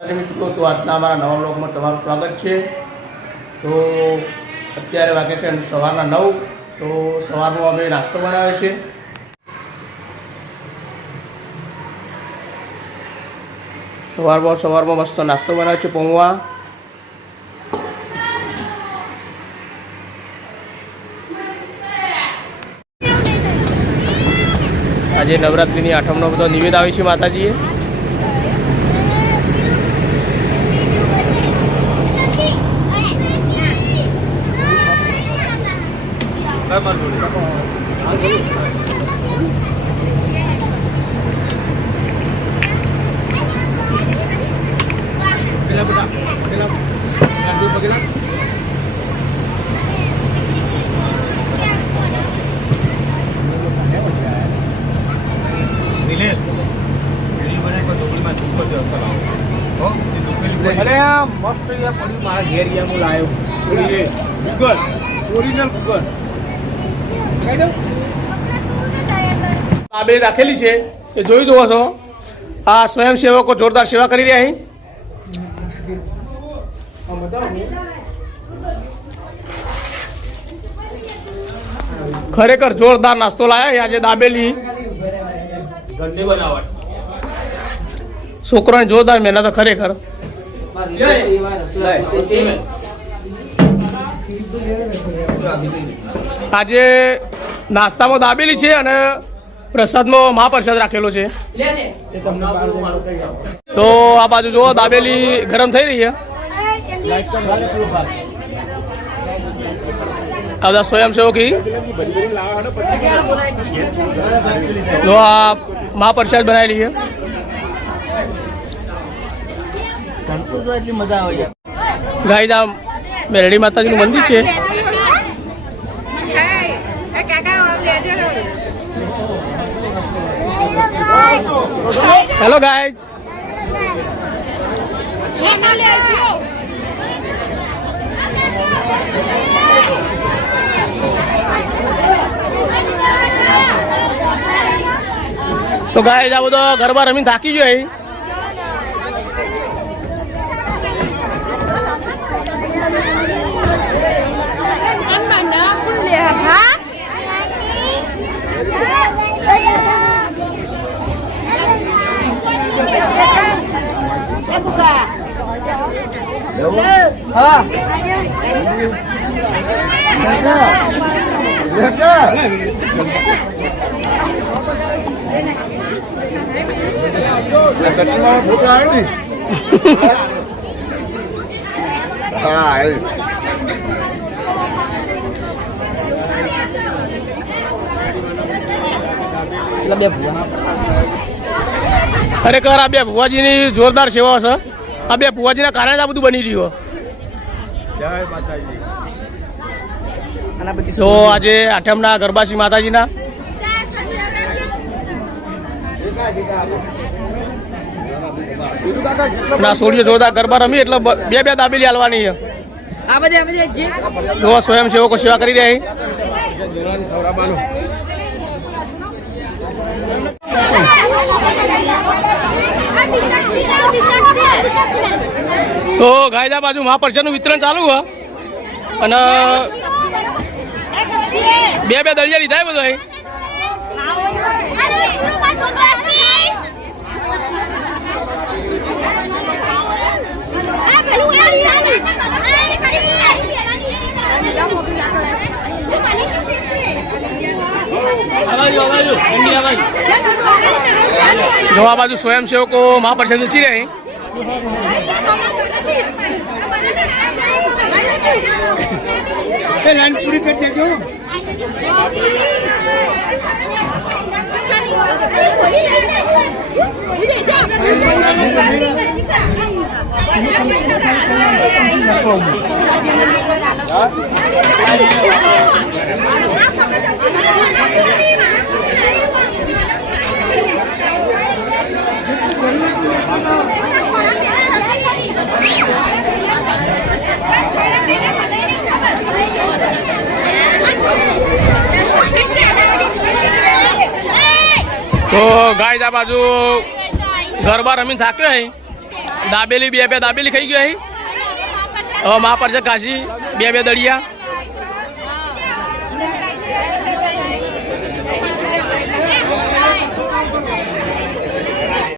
મિત્રો, તો આજના અમારા નવા બ્લોગમાં તમારું સ્વાગત છે। તો અત્યારે વાગે છે સવારના 9। તો સવારમાં અમે નાસ્તો બનાવ્યો છે। સવારમાં મસ્ત નાસ્તો બનાવ્યો છે, પૌવા। આજે નવરાત્રિની આઠમનો બધો નિવેદ આવે છે માતાજીએ। अरे मस्त या पड़ी मारा घेर या मु लायो ये गूगल ओरिजिनल गूगल कही दो આ બે રાખેલી છે એ જોઈ દો છો। આ સ્વયંસેવકો જોરદાર સેવા કરી રહ્યા અહીં। ખરેખર જોરદાર નાસ્તો લાયા આજે દાબેલી ઘરની બનાવટ છોકરાની જોરદાર મહેનત ખરેખર। આજે નાસ્તામાં દાબેલી છે અને પ્રસાદમાં મહાપ્રસાદ રાખેલો છે। તો આ બાજુ જુઓ દાબેલી ગરમ થઈ રહી છે। આ બધા સ્વયંસેવકી જો આ મહાપ્રસાદ બનાવેલી છે। ગાઈસ આ મેરડી માતાજીનું મંદિર છે। હેલો ગાઈસ, તો ગાઈસ આ બધો ગરબા રમીને થાકી ગયો અહીં। फोटो आए नहीं हाँ ખરેખર આ બે ભુવાજીની જોરદાર સેવા છે। આ બે ભુવાજીના કારણે જ આ બધું બની રહ્યું। તો આજે આઠમના ગરબાસી માતાજીના ના સોળીઓ જોરદાર ગરબા રમી એટલે બે બે દાબેલી હાલવાની છે। જો સ્વયંસેવકો સેવા કરી રહ્યા। તો ગાયદા બાજુ મહાપ્રસાદનું વિતરણ ચાલુ છે અને બે બે દળિયા લીધા બધો અહીં। જો આ બાજુ સ્વયંસેવકો મહાપ્રસાદ વેચી રહ્યા। लाइन पूरी कर देજો तो गाय जा बाजू गरबा रमी थाक्यो है દાબેલી બે દાબેલી ખાઈ ગયો અહીં હવે મા પર છે કાશી બે દળિયા